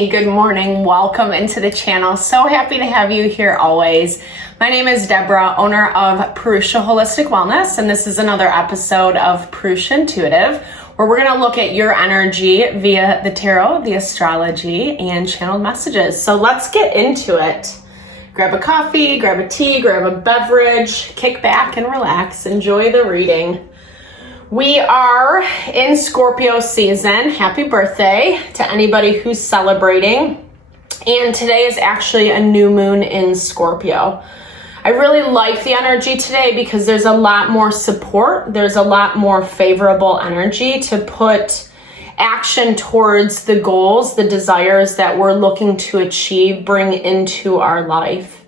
Hey, good morning. Welcome into the channel. So happy to have you here always. My name is Deborah, owner of Purusha Holistic Wellness, and this is another episode of Purusha Intuitive, where we're going to look at your energy via the tarot, the astrology, and channeled messages. So let's get into it. Grab a coffee, grab a tea, grab a beverage, kick back and relax. Enjoy the reading. We are in Scorpio season. Happy birthday to anybody who's celebrating. And today is actually a new moon in Scorpio. I really like the energy today because there's a lot more support. There's a lot more favorable energy to put action towards the goals, the desires that we're looking to achieve, bring into our life.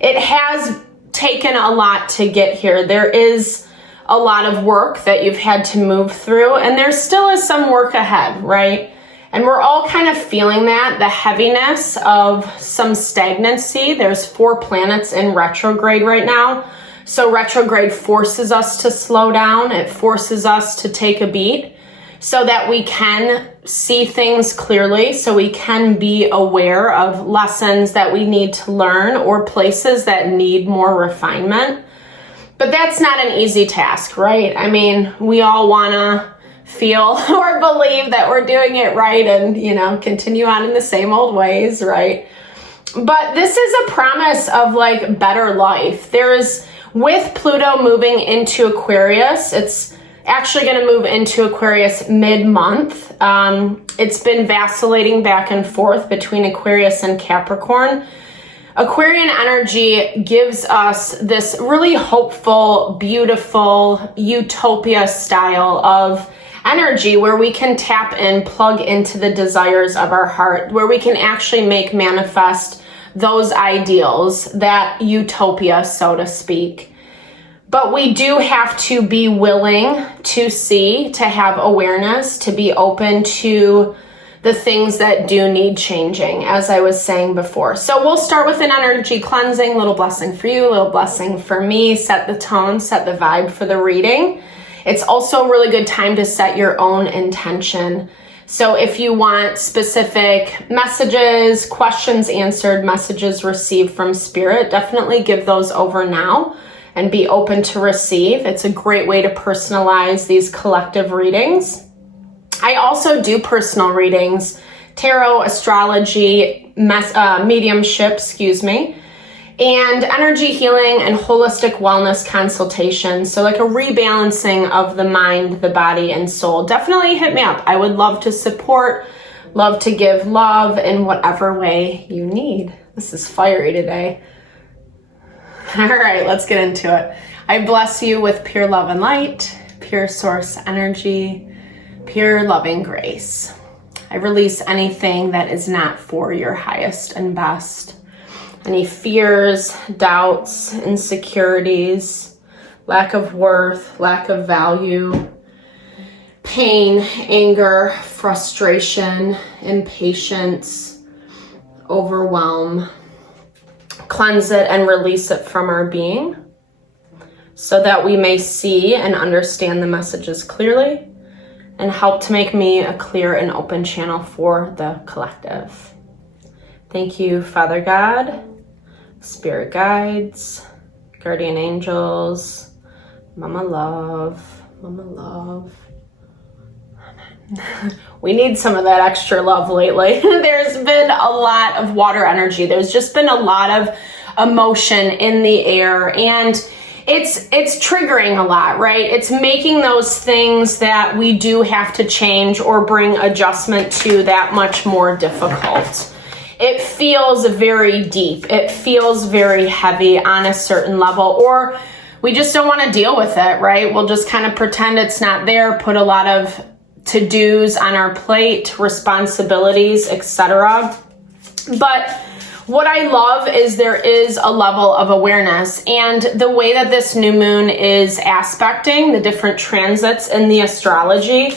It has taken a lot to get here. There is a lot of work that you've had to move through, and there still is some work ahead, right? And we're all kind of feeling that, the heaviness of some stagnancy. There's 4 planets in retrograde right now. So retrograde forces us to slow down. It forces us to take a beat so that we can see things clearly, so we can be aware of lessons that we need to learn or places that need more refinement. But that's not an easy task, right? I mean, we all want to feel or believe that we're doing it right and, continue on in the same old ways, right? But this is a promise of like better life. With Pluto moving into Aquarius, it's actually going to move into Aquarius mid-month. It's been vacillating back and forth between Aquarius and Capricorn. Aquarian energy gives us this really hopeful, beautiful, utopia style of energy where we can tap in, plug into the desires of our heart, where we can actually make manifest those ideals, that utopia, so to speak. But we do have to be willing to see, to have awareness, to be open to the things that do need changing, as I was saying before. So we'll start with an energy cleansing, little blessing for you, little blessing for me, set the tone, set the vibe for the reading. It's also a really good time to set your own intention. So if you want specific messages, questions answered, messages received from Spirit, definitely give those over now and be open to receive. It's a great way to personalize these collective readings. I also do personal readings, tarot, astrology, mediumship, and energy healing and holistic wellness consultations. So like a rebalancing of the mind, the body, and soul. Definitely hit me up. I would love to support, love to give love in whatever way you need. This is fiery today. All right, let's get into it. I bless you with pure love and light, pure source energy, pure loving grace. I release anything that is not for your highest and best. Any fears, doubts, insecurities, lack of worth, lack of value, pain, anger, frustration, impatience, overwhelm. Cleanse it and release it from our being so that we may see and understand the messages clearly and help to make me a clear and open channel for the collective. Thank you, Father God, Spirit guides, guardian angels, Mama Love, Mama Love. We need some of that extra love lately. There's been a lot of water energy. There's just been a lot of emotion in the air, and it's triggering a lot, right? It's making those things that we do have to change or bring adjustment to that much more difficult. It feels very deep. It feels very heavy on a certain level, or we just don't want to deal with it, right? We'll just kind of pretend it's not there, put a lot of to-dos on our plate, responsibilities, etc. But what I love is there is a level of awareness, and the way that this new moon is aspecting the different transits in the astrology,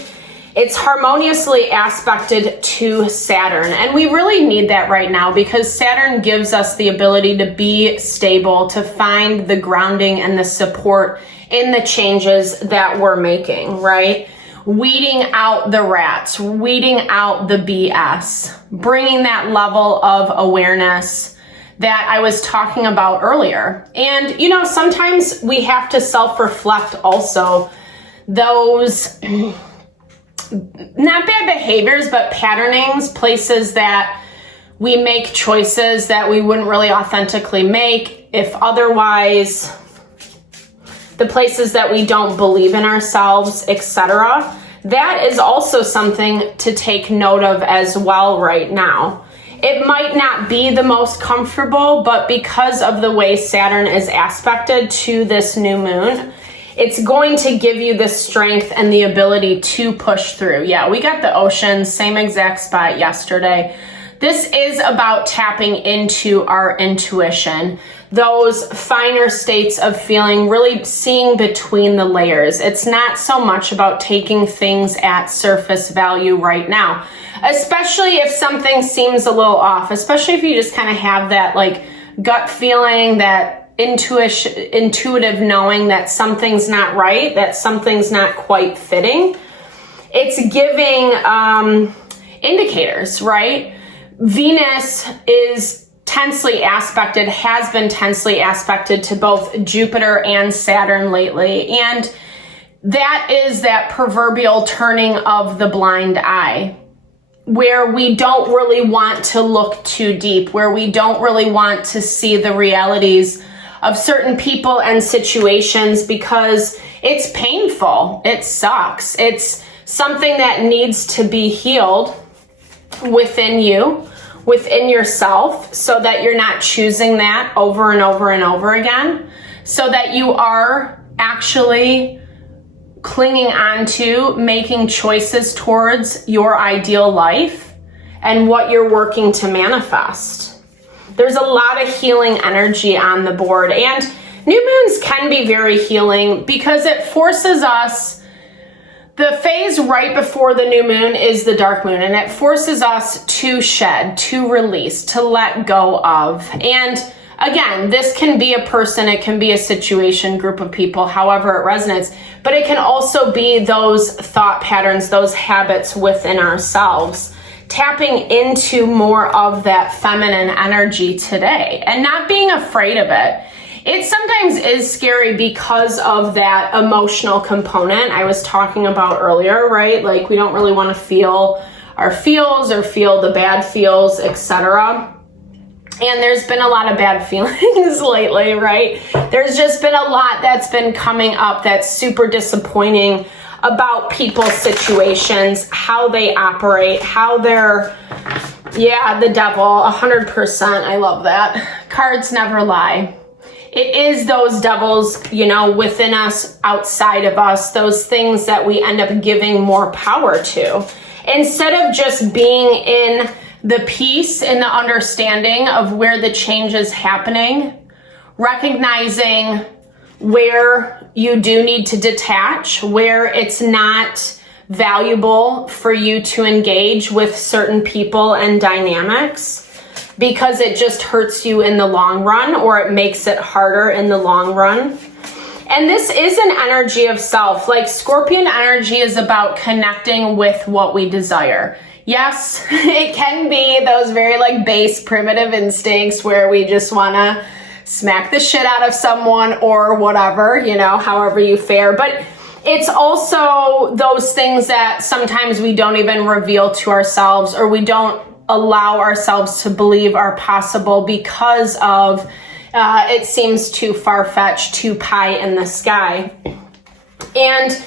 it's harmoniously aspected to Saturn. And we really need that right now because Saturn gives us the ability to be stable, to find the grounding and the support in the changes that we're making, right? weeding out the rats, weeding out the BS, bringing that level of awareness that I was talking about earlier. And, you know, sometimes we have to self-reflect also those not bad behaviors, but patternings, places that we make choices that we wouldn't really authentically make if otherwise, the places that we don't believe in ourselves, etc. That is also something to take note of as well right now. It might not be the most comfortable, but because of the way Saturn is aspected to this new moon, it's going to give you the strength and the ability to push through. Yeah, we got the ocean, same exact spot yesterday. This is about tapping into our intuition, those finer states of feeling, really seeing between the layers. It's not so much about taking things at surface value right now, especially if something seems a little off, especially if you just kind of have that like gut feeling, that intuitive knowing that something's not right, that something's not quite fitting. It's giving indicators, right? Venus is tensely aspected, has been tensely aspected to both Jupiter and Saturn lately. And that is that proverbial turning of the blind eye, where we don't really want to look too deep, where we don't really want to see the realities of certain people and situations because it's painful, it sucks, it's something that needs to be healed within you, within yourself, so that you're not choosing that over and over and over again, so that you are actually clinging on to making choices towards your ideal life and what you're working to manifest. There's a lot of healing energy on the board, and new moons can be very healing because it forces us. The phase right before the new moon is the dark moon, and it forces us to shed, to release, to let go of. And again, this can be a person, it can be a situation, group of people, however it resonates, but it can also be those thought patterns, those habits within ourselves, tapping into more of that feminine energy today and not being afraid of it. It sometimes is scary because of that emotional component I was talking about earlier, right? Like we don't really want to feel our feels or feel the bad feels, etc. And there's been a lot of bad feelings lately, right? There's just been a lot that's been coming up that's super disappointing about people's situations, how they operate, how they're, yeah, the devil, 100%. I love that. Cards never lie. It is those devils, you know, within us, outside of us, those things that we end up giving more power to. Instead of just being in the peace and the understanding of where the change is happening, recognizing where you do need to detach, where it's not valuable for you to engage with certain people and dynamics because it just hurts you in the long run, or it makes it harder in the long run. And this is an energy of self. Like Scorpion energy is about connecting with what we desire. Yes, it can be those very like base primitive instincts where we just want to smack the shit out of someone or whatever, you know, however you fare. But it's also those things that sometimes we don't even reveal to ourselves, or we don't allow ourselves to believe are possible because of it seems too far-fetched, too pie in the sky. And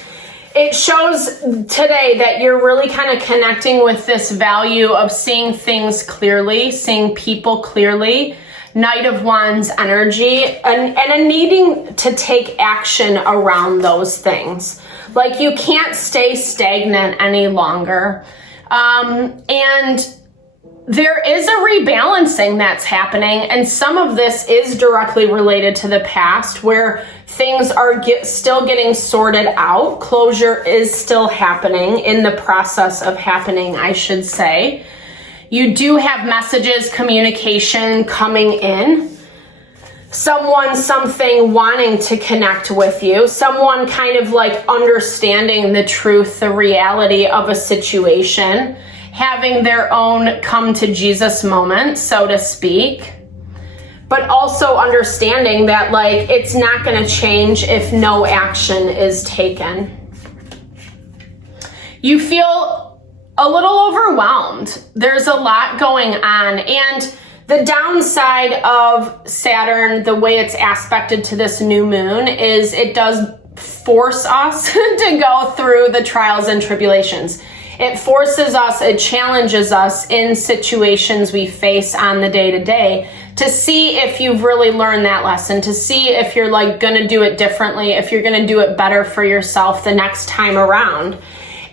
it shows today that you're really kind of connecting with this value of seeing things clearly, seeing people clearly, Knight of Wands energy, and a needing to take action around those things. Like you can't stay stagnant any longer. And there is a rebalancing that's happening, and some of this is directly related to the past where things are still getting sorted out. Closure is still happening, in the process of happening, I should say. You do have messages, communication coming in. someone, something wanting to connect with you, someone kind of like understanding the truth, the reality of a situation, having their own come to Jesus moment, so to speak, but also understanding that like it's not going to change if no action is taken. You feel a little overwhelmed. There's a lot going on, and the downside of Saturn, the way it's aspected to this new moon, is it does force us to go through the trials and tribulations. It forces us, it challenges us in situations we face on the day-to-day to see if you've really learned that lesson, to see if you're like gonna do it differently, if you're gonna do it better for yourself the next time around.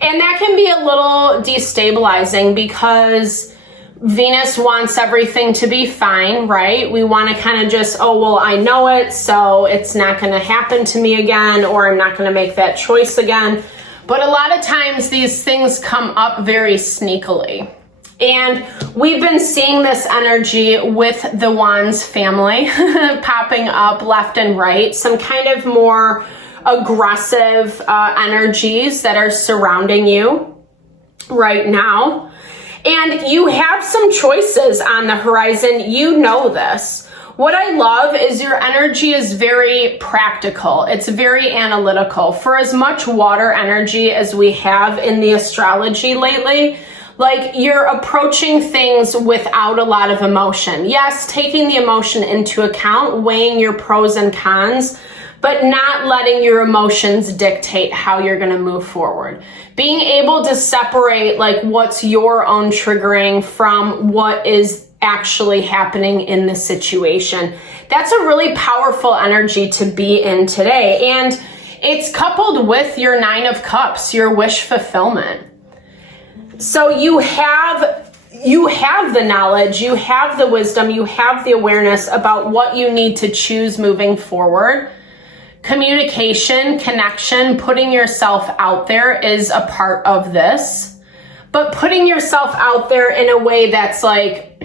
And that can be a little destabilizing because Venus wants everything to be fine, right? We want to kind of just, oh, well, I know it, so it's not going to happen to me again, or I'm not going to make that choice again. But a lot of times these things come up very sneakily. And we've been seeing this energy with the Wands family popping up left and right, some kind of more aggressive energies that are surrounding you right now. And you have some choices on the horizon. You know this. What I love is your energy is very practical. It's very analytical. For as much water energy as we have in the astrology lately, like you're approaching things without a lot of emotion. Yes, taking the emotion into account, weighing your pros and cons, but not letting your emotions dictate how you're going to move forward. Being able to separate like what's your own triggering from what is actually happening in the situation. That's a really powerful energy to be in today. And it's coupled with your 9 of Cups, your wish fulfillment. So you have the knowledge, you have the wisdom, you have the awareness about what you need to choose moving forward. Communication, connection, putting yourself out there is a part of this, but putting yourself out there in a way that's like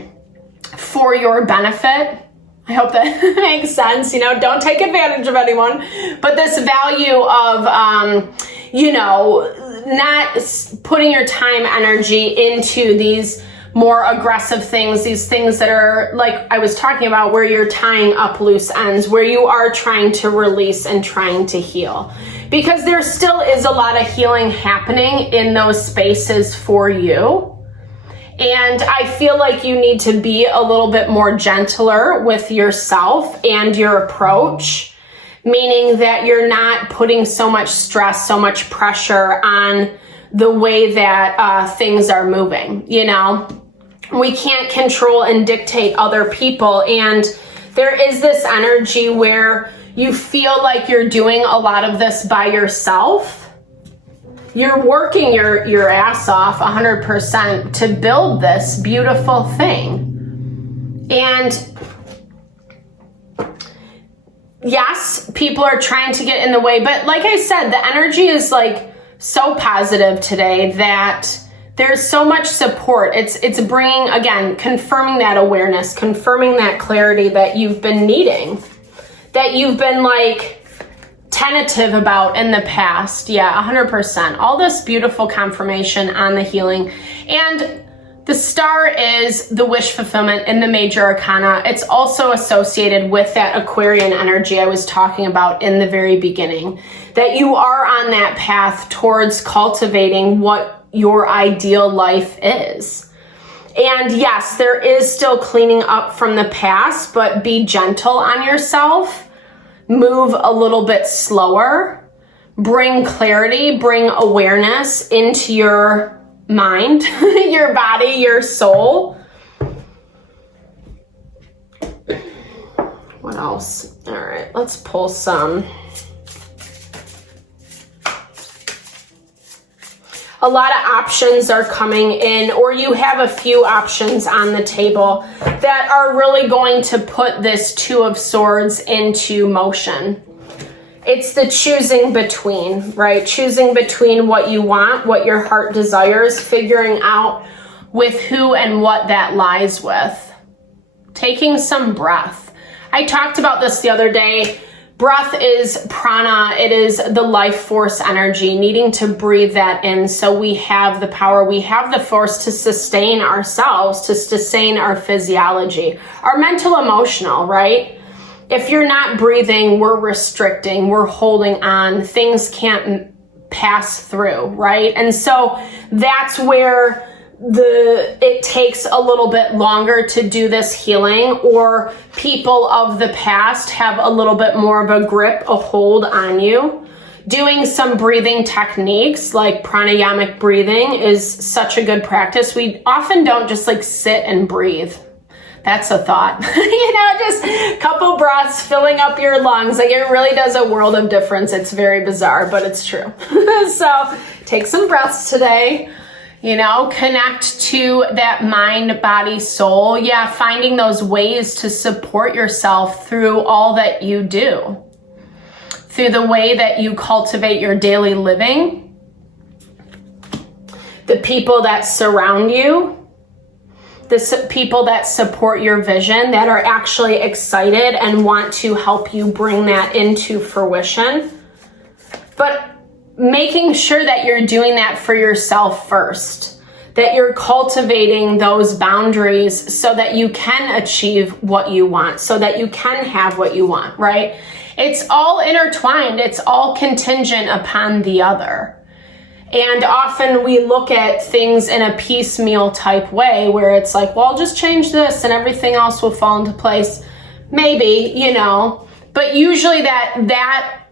for your benefit. I hope that makes sense. You know, don't take advantage of anyone, but this value of, you know, not putting your time, energy into these more aggressive things, these things that are like I was talking about, where you're tying up loose ends, where you are trying to release and trying to heal. Because there still is a lot of healing happening in those spaces for you. And I feel like you need to be a little bit more gentler with yourself and your approach, meaning that you're not putting so much stress, so much pressure on the way that things are moving, you know? We can't control and dictate other people. And there is this energy where you feel like you're doing a lot of this by yourself. You're working your ass off 100% to build this beautiful thing. And yes, people are trying to get in the way. But like I said, the energy is like so positive today that there's so much support. It's bringing, again, confirming that awareness, confirming that clarity that you've been needing, that you've been like tentative about in the past. Yeah, 100%. All this beautiful confirmation on the healing. And the star is the wish fulfillment in the major arcana. It's also associated with that Aquarian energy I was talking about in the very beginning, that you are on that path towards cultivating what your ideal life is. And yes, there is still cleaning up from the past, but be gentle on yourself. Move a little bit slower. Bring clarity, bring awareness into your mind, your body, your soul. What else? All right, let's pull some. A lot of options are coming in, or you have a few options on the table that are really going to put this 2 of Swords into motion. It's the choosing between, right? Choosing between what you want, what your heart desires, figuring out with who and what that lies with. Taking some breath. I talked about this the other day. Breath is prana. It is the life force energy, needing to breathe that in so we have the power, we have the force to sustain ourselves, to sustain our physiology, our mental, emotional, right? If you're not breathing, we're restricting, we're holding on, things can't pass through, right? And so that's where it takes a little bit longer to do this healing, or people of the past have a little bit more of a grip, a hold on you. Doing some breathing techniques like pranayamic breathing is such a good practice. We often don't just like sit and breathe. That's a thought. Just a couple breaths, filling up your lungs. Like, it really does a world of difference. It's very bizarre, but it's true. So take some breaths today. Connect to that mind, body, soul. Yeah, finding those ways to support yourself through all that you do, through the way that you cultivate your daily living, the people that surround you, the people that support your vision, that are actually excited and want to help you bring that into fruition. But making sure that you're doing that for yourself first, that you're cultivating those boundaries so that you can achieve what you want, so that you can have what you want, right? It's all intertwined. It's all contingent upon the other. And often we look at things in a piecemeal type way where it's like, well, I'll just change this and everything else will fall into place. Maybe, but usually that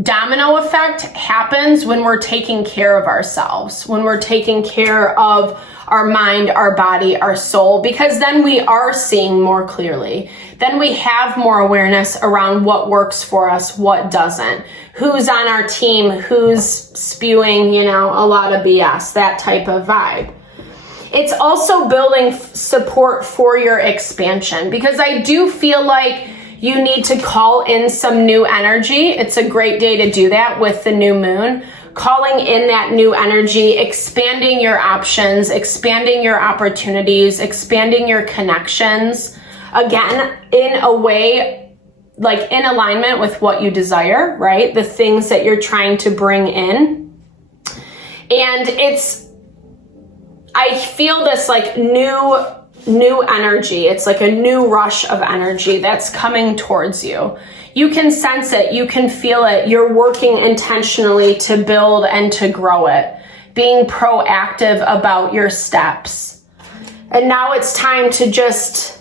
domino effect happens when we're taking care of ourselves, when we're taking care of our mind, our body, our soul, because then we are seeing more clearly. Then we have more awareness around what works for us, what doesn't, who's on our team, who's spewing, a lot of BS, that type of vibe. It's also building support for your expansion, because I do feel like you need to call in some new energy. It's a great day to do that with the new moon. Calling in that new energy, expanding your options, expanding your opportunities, expanding your connections. Again, in a way, like in alignment with what you desire, right? The things that you're trying to bring in. And I feel this like new energy. It's like a new rush of energy that's coming towards you. You can sense it. You can feel it. You're working intentionally to build and to grow it, being proactive about your steps. And now it's time to just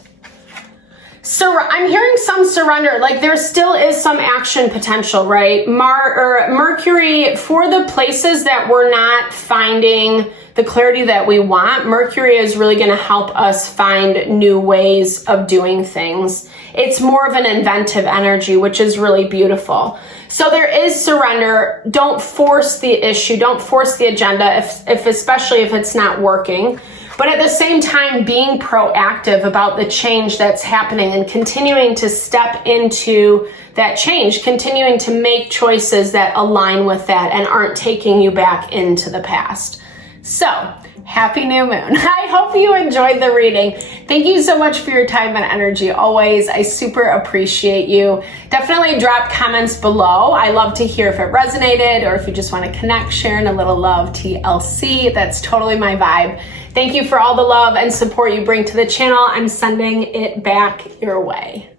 I'm hearing some surrender. Like, there still is some action potential, right? Mercury, for the places that we're not finding the clarity that we want, Mercury is really going to help us find new ways of doing things. It's more of an inventive energy, which is really beautiful. So there is surrender. Don't force the issue. Don't force the agenda, especially if it's not working. But at the same time, being proactive about the change that's happening and continuing to step into that change, continuing to make choices that align with that and aren't taking you back into the past. So, happy new moon. I hope you enjoyed the reading. Thank you so much for your time and energy always. I super appreciate you. Definitely drop comments below. I love to hear if it resonated or if you just want to connect, sharing a little love, TLC. That's totally my vibe. Thank you for all the love and support you bring to the channel. I'm sending it back your way.